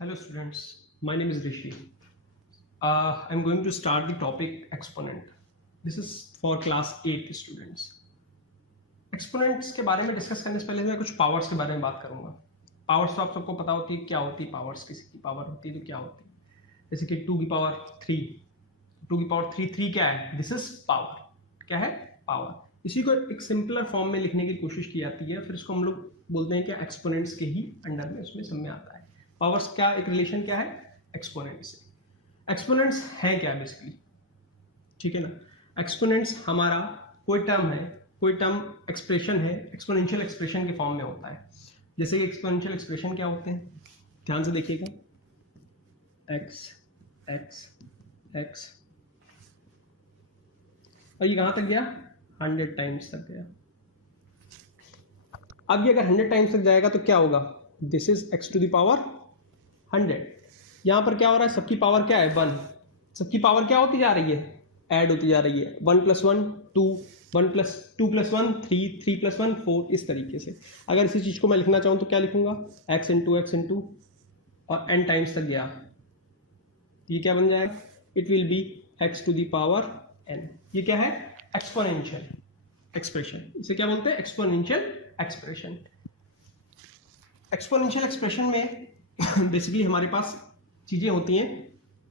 Hello students, my name is Rishi. I'm going to start the topic exponent. This is for class 8 students. Exponents के बारे में discuss करने से पहले मैं कुछ पावर्स के बारे में बात करूंगा. पावर्स तो आप सबको पता होती है क्या होती है. पावर्स किसी की पावर होती है तो क्या होती है, जैसे कि 2 की पावर 3. 2 की पावर 3 क्या है? This is power. क्या है? पावर. इसी को एक सिंपलर फॉर्म में लिखने की कोशिश की जाती है, फिर इसको हम लोग बोलते हैं कि एक्सपोनेंट्स के ही अंडर में उसमें सब में आता है. पावर्स क्या एक रिलेशन क्या है एक्सपोनेंट से. एक्सपोनेंट्स हैं क्या बेसिकली, ठीक है ना. एक्सपोनेंट्स हमारा कोई टर्म है, कोई टर्म एक्सप्रेशन है, एक्सपोनेंशियल एक्सप्रेशन के फॉर्म में होता है. जैसे कि एक्सपोनेंशियल एक्सप्रेशन क्या होते हैं, ध्यान से देखिएगा. एक्स एक्स एक्स और ये कहां तक गया? 100 टाइम्स तक गया. अब ये अगर 100 टाइम्स तक जाएगा तो क्या होगा? This is x to the power 100. यहां पर क्या हो रहा है? सबकी पावर क्या है? 1. सबकी पावर क्या होती जा रही है? ऐड होती जा रही है. 1 + 1 2, 1 + 2 + 1 3, 3 + 1 4. इस तरीके से अगर इसी चीज को मैं लिखना चाहूं तो क्या लिखूंगा? x × और n टाइम्स तक गया. ये क्या बन जाएगा? It will be x to the power n. ये क्या है? Exponential expression. इसे क्या बोलते हैं? Exponential expression. एक्सपोनेंशियल एक्सप्रेशन में बेसिकली हमारे पास चीजें होती हैं.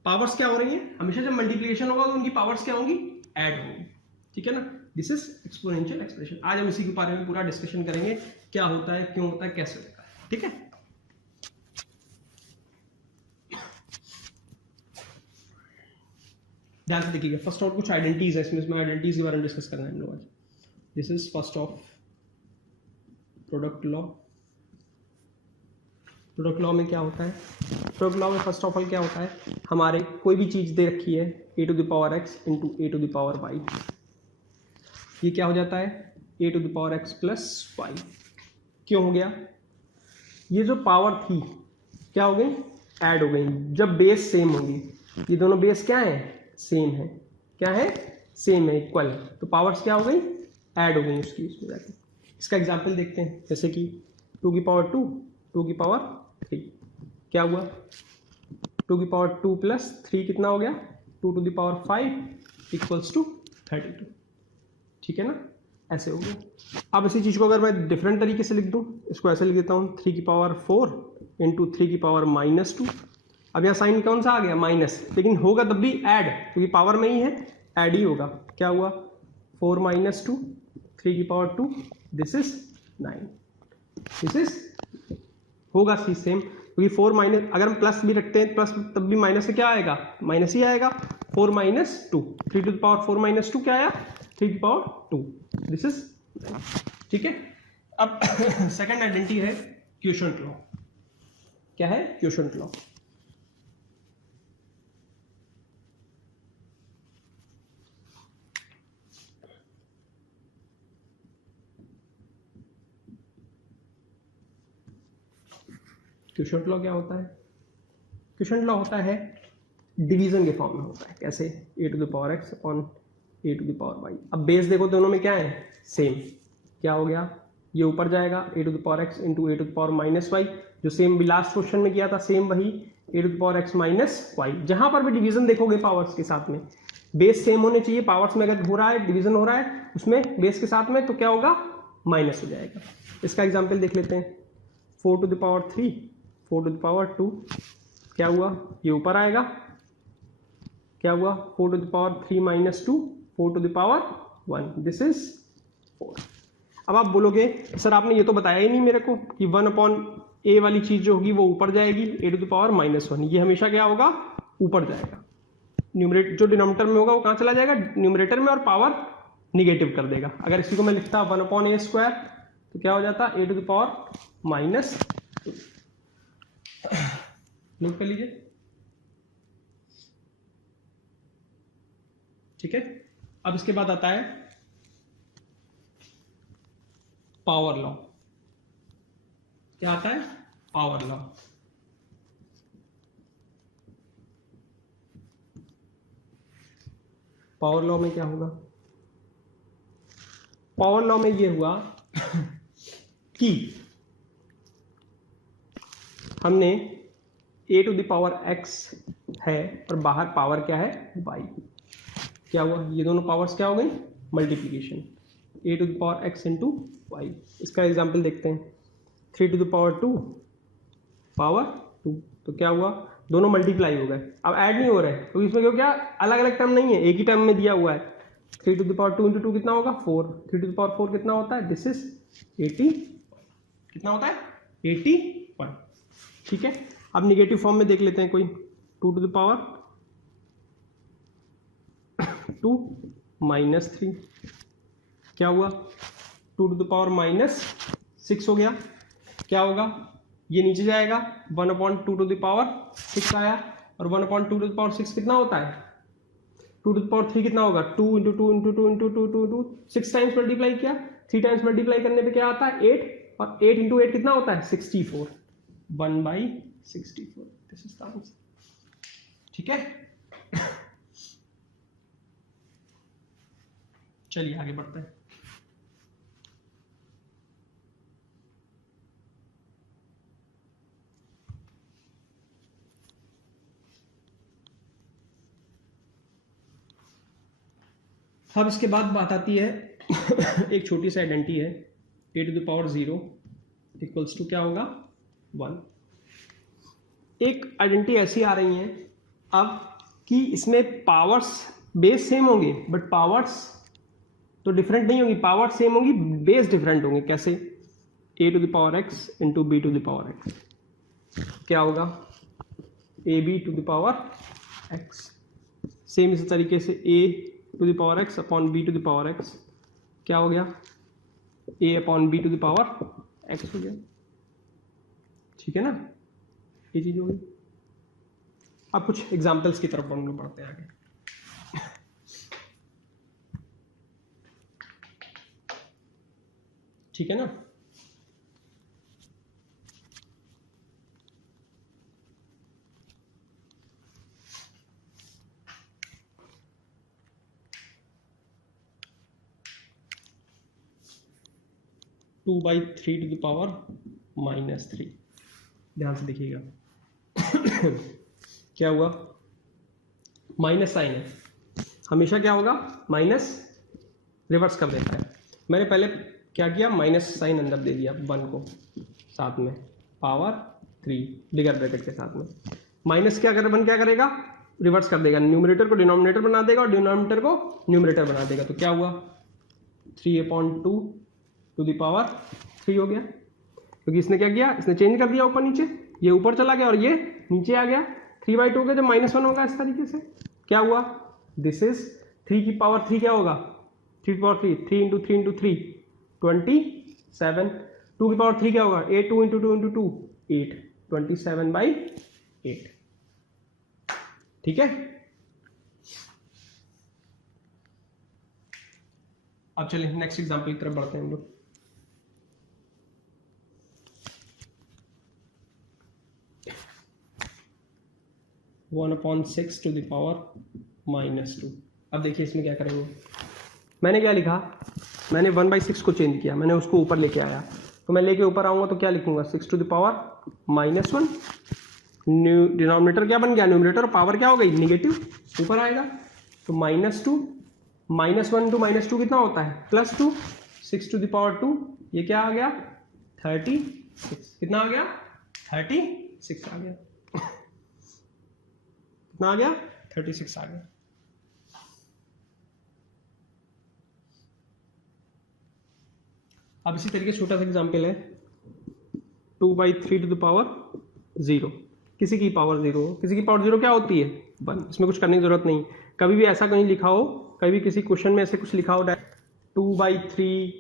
पावर्स क्या हो रही हैं? हमेशा जब मल्टीप्लिकेशन होगा तो उनकी पावर्स क्या होंगी? ऐड होंगी. ठीक है ना. This is exponential expression. आज हम इसी के बारे में पूरा डिस्कशन करेंगे, क्या होता है, क्यों होता है, कैसे होता है. ठीक है. ध्यान से देखिएगा. फर्स्ट ऑफ कुछ आइडेंटिटीज है इसमें आइडेंटिटीज के बारे में डिस्कस करना है हम लोग आज. This is first of product law. Product law में क्या होता है? प्रोडक्ट लॉ में फर्स्ट ऑफ ऑल क्या होता है? हमारे कोई भी चीज दे रखी है a to the power x into a to the power y. ये क्या हो जाता है? a to the power x plus y. क्यों हो गया? ये जो पावर थी क्या हो गई? ऐड हो गई. जब बेस सेम होगी, ये दोनों बेस क्या है? सेम है. क्या है? सेम है, इक्वल. तो पावर्स क्या हो गई? ऐड हो गई उसकी इसमें जाके. इसका एग्जाम्पल देखते हैं. जैसे कि 2 की पावर 2, 2 की पावर 3. क्या हुआ? 2 की पावर 2 प्लस 3 कितना हो गया? 2 to the power 5 equals to 32. ठीक है ना. ऐसे हो गया. अब इसी चीज को अगर मैं डिफरेंट तरीके से लिख दूं, इसको ऐसे लिख देता हूं 3 की पावर 4 इंटू 3 की पावर -2. अब यहाँ साइन कौन सा आ गया? माइनस. लेकिन होगा तब भी ऐड, क्योंकि पावर में ही है, ऐड ही होगा. क्या हुआ? 4 - 2 3 की power 2. This is 9. This is होगा सी सेम, क्योंकि 4 माइनस अगर हम प्लस भी रखते हैं प्लस तब भी माइनस से क्या आएगा? माइनस ही आएगा. 4 - 2 3 टू द पावर 4 - 2 क्या आया? 3 की पावर 2. This is. ठीक है. अब सेकंड आइडेंटिटी है क्वोशंट लॉ. क्या है? Quotient law. क्वोशंट लॉ क्या होता है? क्वोशंट लॉ होता है डिवीजन के फॉर्म में होता है. कैसे? a to the power x upon a to the power y. अब बेस देखो दोनों में क्या है? सेम. क्या हो गया? ये ऊपर जाएगा a to the power x into a to the power -y. जो सेम भी लास्ट क्वेश्चन में किया था, सेम वही a to the power x - y. जहां पर भी डिवीजन देखोगे पावर्स के साथ में बेस सेम होने चाहिए. पावर्स में अगर हो रहा है डिवीजन हो रहा है उसमें बेस के साथ में, तो क्या होगा? माइनस हो जाएगा. इसका एग्जाम्पल देख लेते हैं. 4 to the power 3 4 to the power 2. क्या हुआ? ये ऊपर आएगा. क्या हुआ? 4 to the power 3 - 2 4 to the power 1. This is 4. अब आप बोलोगे सर आपने ये तो बताया ही नहीं मेरे को कि 1/a वाली चीज जो होगी वो ऊपर जाएगी, a टू द पावर -1. ये हमेशा क्या होगा? ऊपर जाएगा. न्यूमरेटर जो डिनोमिनेटर में होगा वो कहां चला जाएगा? न्यूमरेटर में, और पावर निगेटिव कर देगा. अगर इसी को मैं लिखता 1/a² तो क्या हो जाता? a to the power -2. Note कर लीजिए. ठीक है. अब इसके बाद आता है पावर लॉ. क्या आता है? Power law. पावर लॉ में क्या होगा? पावर लॉ में ये हुआ कि हमने ए टू द पावर एक्स है और बाहर पावर क्या है वाई, क्या हुआ ये दोनों पावर्स क्या हो गई multiplication, a to the power x into y. इसका एग्जाम्पल देखते हैं, 3 टू द पावर 2 पावर 2, तो क्या हुआ दोनों मल्टीप्लाई हो गए, अब ऐड नहीं हो रहे तो इसमें क्यों क्या अलग अलग टर्म नहीं है एक ही टर्म में दिया हुआ है। 3 टू द पावर 2 इंटू 2 कितना होगा 4, 3 टू द पावर 4 कितना होता है, दिस इज 80, कितना होता है 81। ठीक है, अब निगेटिव फॉर्म में देख लेते हैं कोई, 2 टू द पावर 2 माइनस 3, क्या हुआ 2 टू द पावर माइनस 6 हो गया, क्या होगा ये नीचे जाएगा 1/2 टू द पावर 6 आया, और 1/2 टू द पावर 6 कितना होता है 2 टू द पावर 3 कितना होगा 2 into 2 into 2 into 2 to 2 6 times multiply किया, 3 टाइम्स मल्टीप्लाई करने पे क्या आता है 8, और 8 इंटू 8 कितना होता है 64, 1/64, दिस इज द आंसर। ठीक है चलिए आगे बढ़ते हैं। अब इसके बाद बात आती है एक छोटी सी आइडेंटिटी है, a to the power 0 equals to क्या होगा 1। एक आइडेंटिटी ऐसी आ रही है अब कि इसमें पावर्स बेस सेम होंगे बट पावर्स तो डिफरेंट नहीं होगी, पावर सेम होगी बेस डिफरेंट होंगे। कैसे, a to the power x into b to the power x, क्या होगा a b to the power x, same इसी तरीके से a to the power x upon b to the power x, क्या हो गया a upon b to the power x हो गया। ठीक है ना, ये चीज होगी। अब कुछ एग्जाम्पल्स की तरफ हम लोग बढ़ते हैं आगे। ठीक है ना, two by 3 to the power -3, ध्यान से देखिएगा क्या हुआ माइनस साइन है, हमेशा क्या होगा माइनस रिवर्स कर देता है। मैंने पहले क्या किया माइनस साइन अंदर दे दिया 1 को, साथ में पावर 3 बिगर ब्रैकेट के साथ में, माइनस क्या कर 1 क्या करेगा रिवर्स कर देगा, न्यूमरेटर को डिनोमिनेटर बना देगा और डिनोमिनेटर को न्यूमरेटर बना देगा। तो क्या हुआ 3/2 टू द पावर 3 हो गया, क्योंकि इसने क्या किया इसने चेंज कर दिया ऊपर नीचे, ये ऊपर चला गया और ये नीचे आ गया, 3/2 का जब -1 होगा इस तरीके से क्या हुआ दिस इज 3 की पावर 3 क्या होगा 3 की पावर 3 इंटू 3 इंटू 3 27, 2 की पावर 3 क्या होगा 8 2 इंटू 2 इंटू 2 8, 27/8। ठीक है, अब चलिए नेक्स्ट एग्जाम्पल की तरफ बढ़ते हैं हम लोग। (1/6 टू द पावर -2). अब देखिए इसमें क्या करेंगे, मैंने क्या लिखा मैंने 1/6 को चेंज किया, मैंने उसको ऊपर लेके आया, तो मैं लेके ऊपर आऊंगा तो क्या लिखूंगा 6 टू द पावर -1, डिनोमिनेटर क्या बन गया न्यूमरेटर और पावर क्या हो गई निगेटिव ऊपर आएगा, तो -2 -1 टू -2 कितना होता है +2, 6 टू द पावर 2 ये क्या आ गया 36, कितना आ गया 36 आ गया कितना आ गया 36 आ गया। अब इसी तरीके छोटा सा एग्जाम्पल है 2/3 टू द पावर 0, किसी की पावर 0, किसी की पावर 0 क्या होती है 1, इसमें कुछ करने की जरूरत नहीं, कभी भी ऐसा कहीं लिखा हो, कभी किसी क्वेश्चन में ऐसे कुछ लिखा हो 2/3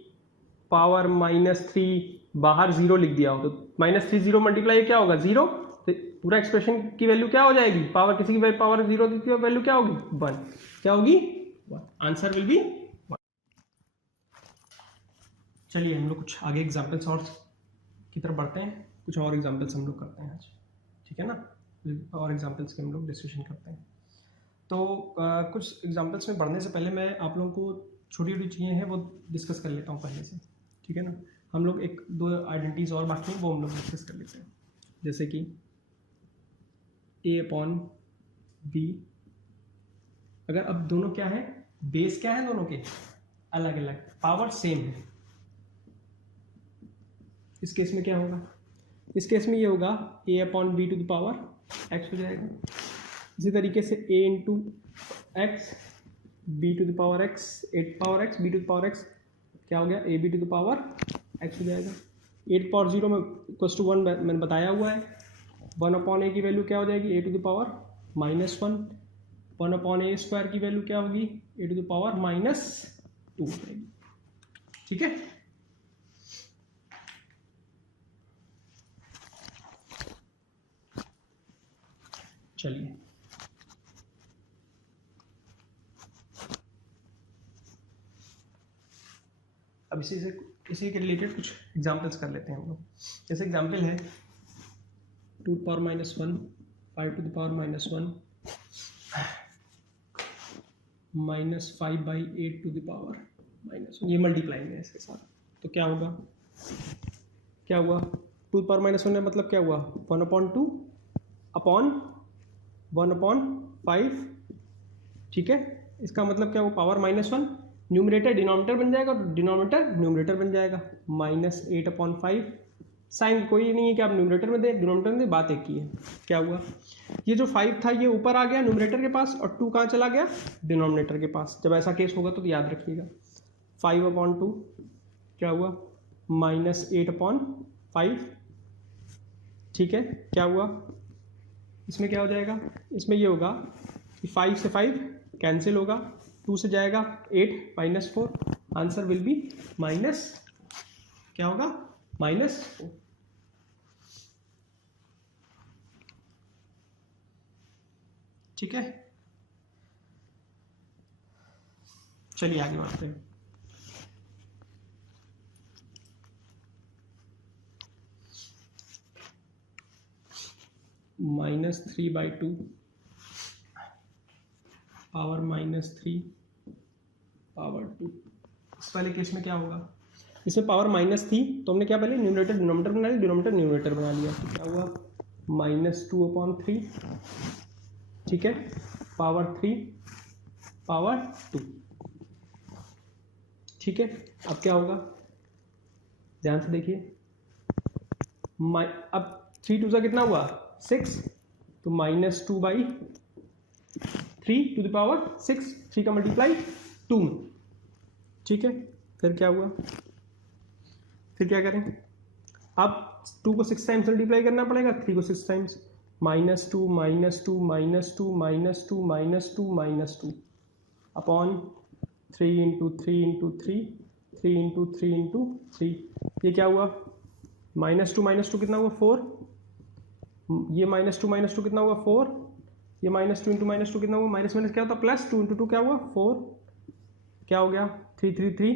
पावर -3 बाहर 0 लिख दिया हो, तो -3 0 मल्टीप्लाई क्या होगा 0, तो पूरा एक्सप्रेशन की वैल्यू क्या हो जाएगी, पावर किसी की पावर 0 की वैल्यू क्या होगी 1, क्या होगी 1, आंसर विल बी 1। चलिए हम लोग कुछ आगे एग्जाम्पल्स और की तरफ बढ़ते हैं, कुछ और एग्जाम्पल्स हम लोग करते हैं आज, ठीक है ना, और एग्जाम्पल्स के हम लोग डिस्कशन करते हैं। तो कुछ एग्जाम्पल्स में बढ़ने से पहले मैं आप लोगों को छोटी छोटी चीज़ें हैं वो डिस्कस कर लेता हूँ पहले से, ठीक है ना। हम लोग 1-2 आइडेंटिटीज और बाकी हैं वो हम लोग डिस्कस कर लेते हैं, जैसे कि ए अपॉन बी। अगर अब दोनों क्या है, बेस क्या है दोनों के अलग अलग, पावर सेम है, इस केस में क्या होगा, इस केस में ये होगा a upon b to the power x हो जाएगा। इसी तरीके से a into x b to the power x, eight power x b to the power x क्या हो गया, a b to the power x हो जाएगा। 8 पावर 0 में इक्वल्स टू 1 मैंने बताया हुआ है। 1 अपॉन ए की वैल्यू क्या हो जाएगी, a to the power -1। 1 upon a square की वैल्यू क्या होगी, ए टू द पावर -2 हो जाएगी। ठीक है, चलिए अब इसी के रिलेटेड कुछ एग्जांपल्स कर लेते हैं हम लोग। जैसे एग्जांपल है 2 power -1, 5 to the power -1, -5/8 to the power -1, ये मल्टीप्लाई है इसके साथ। तो क्या होगा, क्या हुआ, 2 पावर -1 में मतलब क्या हुआ, 1/2 अपॉन 1/5। ठीक है, इसका मतलब क्या हुआ, पावर -1 न्यूमरेटर डिनोमिनेटर बन जाएगा और डिनोमिनेटर न्यूमरेटर बन जाएगा। -8/5 साइन कोई नहीं है कि आप न्यूमरेटर में दें डिनोमिनेटर में दें, बात एक ही है। क्या हुआ, ये जो 5 था ये ऊपर आ गया न्यूमरेटर के पास और 2 कहाँ चला गया, डिनोमिनेटर के पास। जब ऐसा केस होगा तो याद रखिएगा 5/2 क्या हुआ, -8/5। ठीक है, क्या हुआ, इसमें क्या हो जाएगा, इसमें ये होगा कि 5 से 5 कैंसिल होगा, 2 से जाएगा 8 -4, आंसर विल बी माइनस, क्या होगा, -4। ठीक है, चलिए आगे बढ़ते हैं। -3/2 पावर -3 पावर 2। इस वाले केस में क्या होगा, इसमें पावर माइनस थी तो हमने क्या पहले न्यूमरेटर डिनोमिनेटर बना लिया, डिनोमिनेटर न्यूमरेटर बना लिया। तो क्या हुआ, -2/3। ठीक है, पावर 3 पावर 2। ठीक है, अब क्या होगा, ध्यान से देखिए, अब 3 2 सा कितना हुआ, 6, तो -2/3 टू द पावर 6, 3 का मल्टीप्लाई 2 में। ठीक है, फिर क्या हुआ, फिर क्या करें, अब 2 को 6 टाइम्स मल्टीप्लाई करना पड़ेगा, 3 को 6 टाइम्स, -2 -2 -2 -2 -2 अपॉन 3 × 3 × 3 3 × 3 × 3। ये क्या हुआ, -2 कितना हुआ, 4। ये -2 कितना हुआ, 4। ये -2 × -2 कितना हुआ, माइनस क्या होता, +2 × 2 क्या हुआ, 4। क्या हो गया, 3 3 3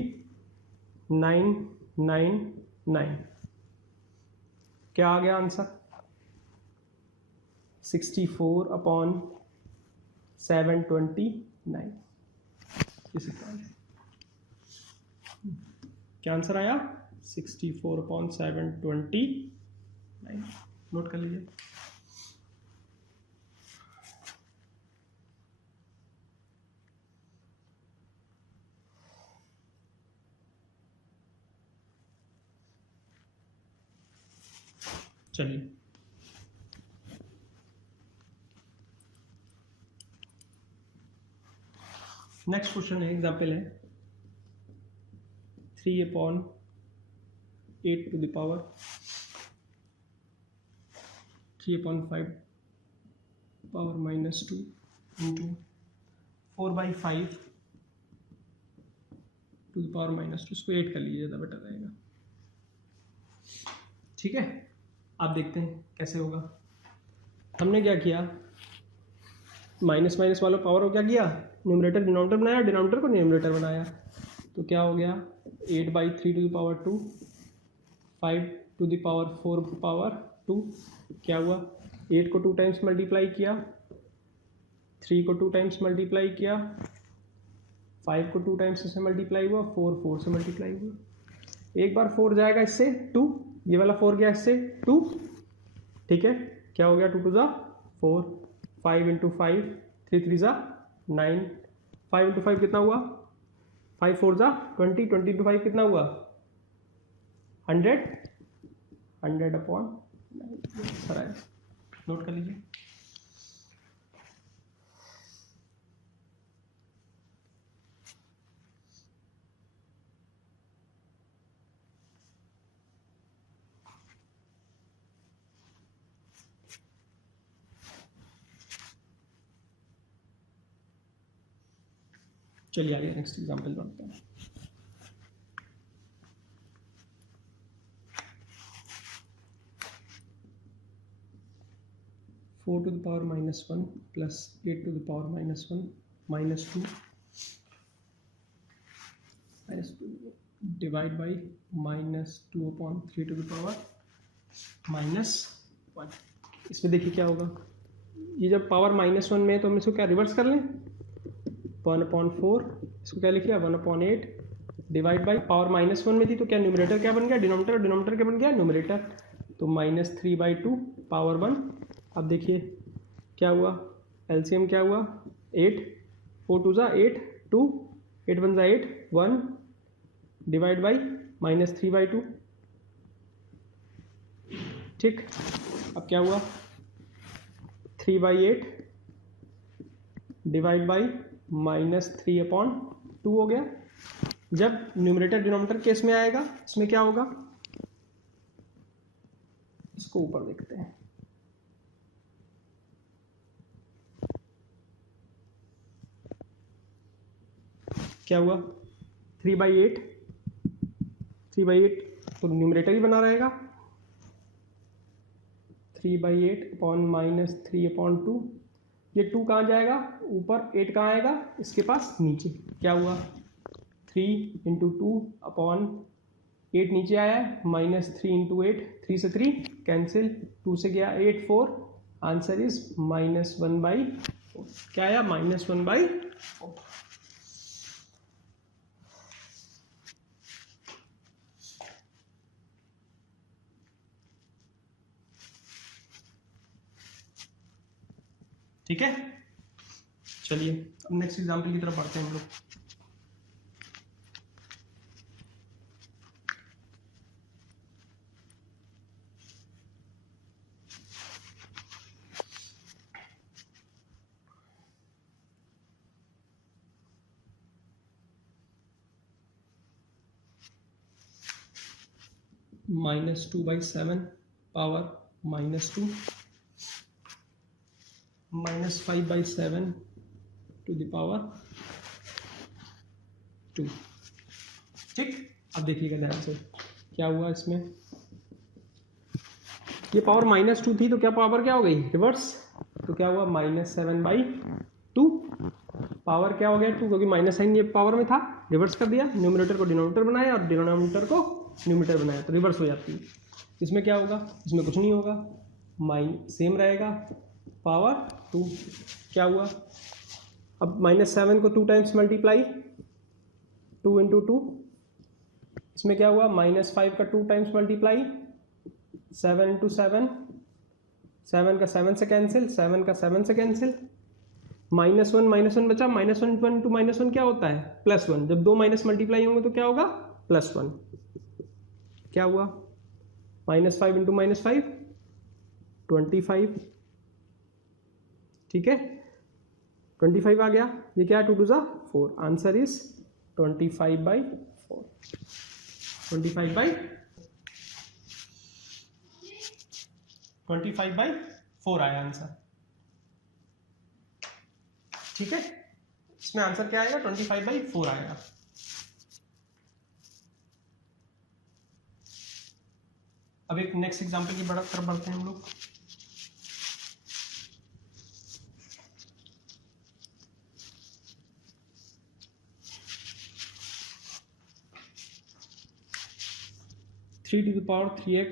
9 9 9। क्या आ गया आंसर, 64/729। क्या आंसर आया, 64/729। नोट कर लीजिए। चलिए नेक्स्ट क्वेश्चन है, एग्जाम्पल है 3/8 to the power 3/5 power -2 into 4/5 to the power -2। इसको 8 कर लीजिए, ज़्यादा बेटर रहेगा। ठीक है, आप देखते हैं कैसे होगा। हमने क्या किया, माइनस वाला पावर को क्या किया, न्यूमरेटर डिनोमिनेटर बनाया, डिनोमिनेटर को न्यूमरेटर बनाया। तो क्या हो गया, 8/3 to the power 2, 5 to the power 4 power 2। क्या हुआ, 8 को 2 टाइम्स मल्टीप्लाई किया, 3 को 2 टाइम्स मल्टीप्लाई किया, 5 को 2 टाइम्स से मल्टीप्लाई हुआ, 4 से मल्टीप्लाई हुआ। एक बार 4 जाएगा इससे 2, ये वाला 4 गया इससे 2। ठीक है, क्या हो गया, 2 2 ज़ा 4, 5 इंटू 5, 3 3 ज़ा 9, 5 इंटू 5 कितना हुआ, 5 4 ज़ा 20, 20 इंटू 5 कितना हुआ 100, 100 अपॉन 9। सर आया, नोट कर लीजिए। चलिए आगे नेक्स्ट एग्जांपल बढ़ते हैं। Four to the power -1 plus 8 to the power -1 -2 divide by -2 upon 3 to the power -1। इसमें देखिए क्या होगा, ये जब पावर -1 में है तो हम इसको क्या रिवर्स कर लें, 1/4, इसको क्या लिखिए 1/8 डिवाइड बाई पावर -1 में थी तो क्या न्यूमरेटर क्या बन गया डिनोमिनेटर, डिनोमिनेटर क्या बन गया न्यूमरेटर, तो -3/2 पावर 1। अब देखिए क्या हुआ, एलसीएम क्या हुआ 8, 4 2 ज़ा 8, 2 8 1 ज़ा 8, 1 डिवाइड बाई -3/2। ठीक, अब क्या हुआ 3/8 डिवाइड बाई -3/2 हो गया। जब न्यूमरेटर डिनोमिनेटर केस में आएगा इसमें क्या होगा, इसको ऊपर देखते हैं। क्या हुआ 3/8 तो न्यूमरेटर ही बना रहेगा, 3/8 अपॉन -3/2। ये 2 कहाँ जाएगा ऊपर, 8 कहाँ आएगा इसके पास नीचे। क्या हुआ 3 इंटू 2 अपॉन 8 नीचे आया है, -3 इंटू 8, 3 से 3 कैंसिल, 2 से गया 8 4, आंसर इज -1/4। क्या आया -1/4। ठीक है, चलिए अब नेक्स्ट एग्जांपल की तरफ बढ़ते हैं हम लोग। -2/7 पावर -2 -5/7 टू द पावर 2। ठीक, अब देखिएगा ध्यान से क्या हुआ इसमें, ये पावर -2 थी तो क्या पावर क्या हो गई रिवर्स, तो क्या हुआ -7/2 पावर क्या हो गया 2, क्योंकि माइनस साइन ये पावर में था, रिवर्स कर दिया, न्यूमरेटर को डिनोमिनेटर बनाया और डिनोमिनेटर को न्यूमरेटर बनाया तो रिवर्स हो जाती है। इसमें क्या होगा, इसमें कुछ नहीं होगा, सेम रहेगा पावर 2। क्या हुआ, अब -7 को 2 टाइम्स मल्टीप्लाई, 2 इंटू 2, इसमें क्या हुआ -5 का 2 टाइम्स मल्टीप्लाई, 7 इंटू 7, 7 का 7 से कैंसिल, 7 का 7 से कैंसिल, -1 बचा, -1 इंटू -1 क्या होता है +1, जब 2 माइनस मल्टीप्लाई होंगे तो क्या होगा +1। क्या हुआ -5 इंटू -5 25। ठीक है 25 आ गया, ये क्या है 2 2 ज़ा 4, आंसर इज 25/4। 25/4 आया आंसर। ठीक है, इसमें आंसर क्या आएगा 25/4 आएगा। अब एक नेक्स्ट एग्जांपल की तरफ बढ़ते हैं हम लोग। Three to the power 3x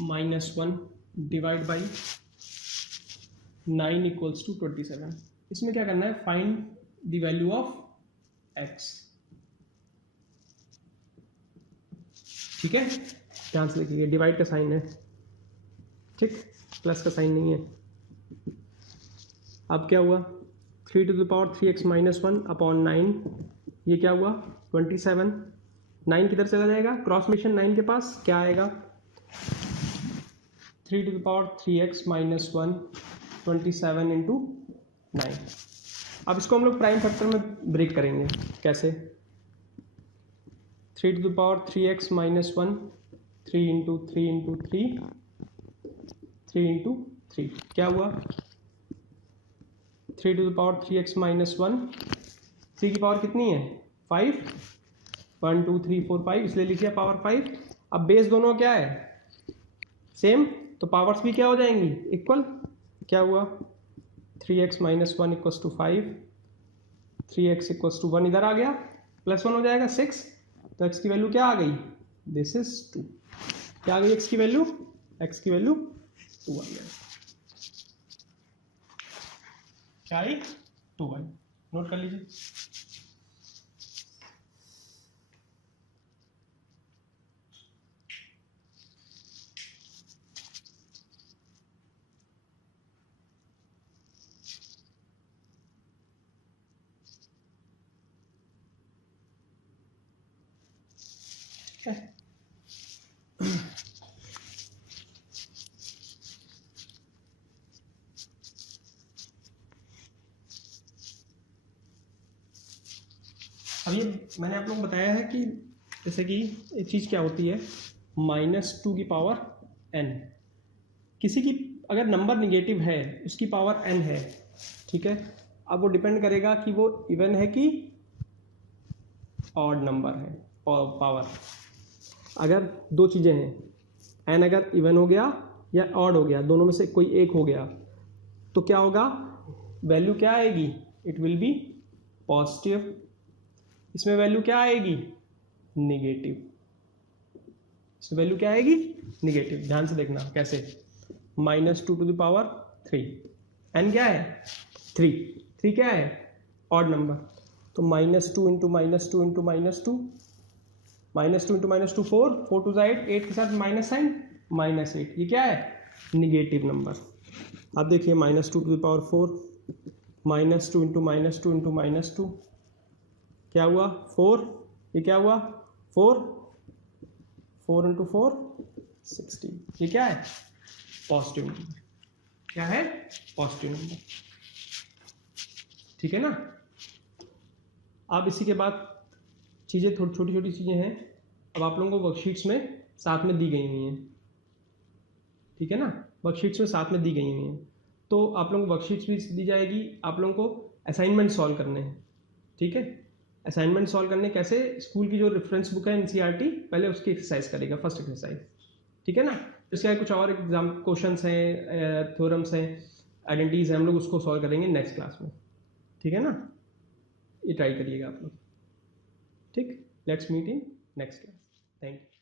-1 divide by 9 equals to 27। इसमें क्या करना है, find the value of x। ठीक है, ध्यान से देखिए डिवाइड का साइन है, ठीक, प्लस का साइन नहीं है। अब क्या हुआ, 3 to the power 3x minus 1 upon 9, ये क्या हुआ 27। 9 किधर चला जाएगा, क्रॉस मिशन 9 के पास क्या आएगा, 3 to the power 3x minus 1 27 into 9। अब इसको हम लोग प्राइम फैक्टर में ब्रेक करेंगे, कैसे, 3 to the power 3x minus 1 3 into 3 into 3 3 into 3 क्या हुआ, 3 to the power 3x minus 1, 3 की पावर कितनी है 5, 1 2 3 4 5, इसलिए लिखिए पावर 5। अब बेस दोनों क्या है सेम, तो पावर्स भी क्या हो जाएंगी इक्वल। क्या हुआ 3x minus 1 equals to 5, 3x equals to 1 इधर आ गया, प्लस 1 हो जाएगा 6, तो x की वैल्यू क्या आ गई, दिस इज 2। क्या आ गई x की वैल्यू, x की वैल्यू 2 आ गई, क्या आई 2 आई, नोट कर लीजिए। अब ये मैंने आप लोगों को बताया है कि जैसे कि एक चीज़ क्या होती है, -2 की पावर n, किसी की अगर नंबर निगेटिव है उसकी पावर n है, ठीक है। अब वो डिपेंड करेगा कि वो इवन है कि ऑड नंबर है पावर। अगर दो चीज़ें हैं, n अगर इवन हो गया या ऑड हो गया, दोनों में से कोई एक हो गया, तो क्या होगा, वैल्यू क्या आएगी, इट विल बी पॉजिटिव। इसमें वैल्यू क्या आएगी निगेटिव, इसमें वैल्यू क्या आएगी निगेटिव। ध्यान से देखना कैसे, -2 to the power 3, n क्या है 3, 3 क्या है ऑड नंबर, तो -2 इंटू -2 इंटू -2, -2 इंटू -2 4, 4 टू 8, 8 के साथ माइनस साइन -8, ये क्या है निगेटिव नंबर। अब देखिए -2 to the power 4, -2 into -2 into -2 क्या हुआ 4, ये क्या हुआ 4, 4 इंटू 4 16, ये क्या है पॉजिटिव नंबर, क्या है पॉजिटिव नंबर, ठीक है ना। अब इसी के बाद चीज़ें थोड़ी छोटी छोटी चीज़ें हैं, अब आप लोगों को वर्कशीट्स में साथ में दी गई हुई हैं, ठीक है ना, वर्कशीट्स में साथ में दी गई हुई हैं, तो आप लोगों को वर्कशीट्स भी दी जाएगी, आप लोगों को असाइनमेंट सॉल्व करने हैं, ठीक है। असाइनमेंट सॉल्व करने कैसे, स्कूल की जो रेफरेंस बुक है एनसीईआरटी, पहले उसकी एक्सरसाइज करेगा, फर्स्ट एक्सरसाइज, ठीक है ना। इसके कुछ और एग्जाम क्वेश्चंस हैं, थ्योरम्स हैं, आइडेंटिटीज हैं, हम लोग उसको सॉल्व करेंगे नेक्स्ट क्लास में, ठीक है ना। ये ट्राई करिएगा आप लोग, ठीक। Let's meet in next class, thank you.